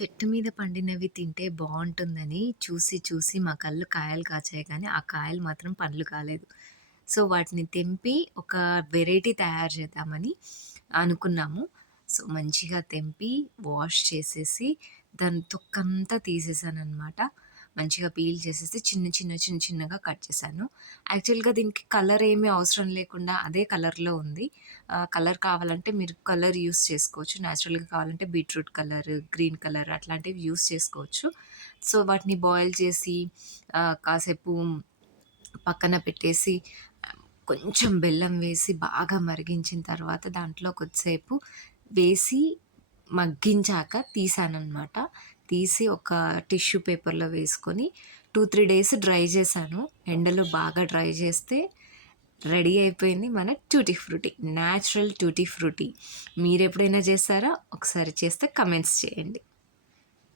చెట్టు మీద పండినవి తింటే బావుంటుందని చూసి, చూసి మా కళ్ళు కాయలు కాచాయి కానీ, ఆ కాయలు మాత్రం పండ్లు కాలేదు. సో, వాటిని తెంపి ఒక వెరైటీ తయారు చేద్దామని అనుకున్నాము. సో, మంచిగా తెంపి, వాష్ చేసేసి, దాని తొక్కంతా తీసేసాననమాట. మంచిగా పీల్ చేసేసి చిన్నగా కట్ చేశాను. యాక్చువల్‌గా దీనికి కలర్ ఏమి అవసరం లేకుండా అదే కలర్‌లో ఉంది. కలర్ కావాలంటే మీరు కలర్ యూజ్ చేసుకోవచ్చు. నేచురల్‌గా కావాలంటే బీట్రూట్ కలర్, గ్రీన్ కలర్ అట్లాంటివి యూజ్ చేసుకోవచ్చు. సో, వాటిని బాయిల్ చేసి కాసేపు పక్కన పెట్టేసి కొంచెం బెల్లం వేసి బాగా మరిగించిన తర్వాత దాంట్లో కొద్దిసేపు వేసి మగ్గించాక తీసాననమాట. తీసి ఒక టిష్యూ పేపర్‌లో వేసుకొని 2, 3 డేస్ డ్రై చేశాను. ఎండలో బాగా డ్రై చేస్తే రెడీ అయిపోయింది మన tutti frutti. Natural tutti frutti. మీరెప్పుడైనా చేశారా? ఒకసారి చేస్తే కమెంట్స్ చేయండి.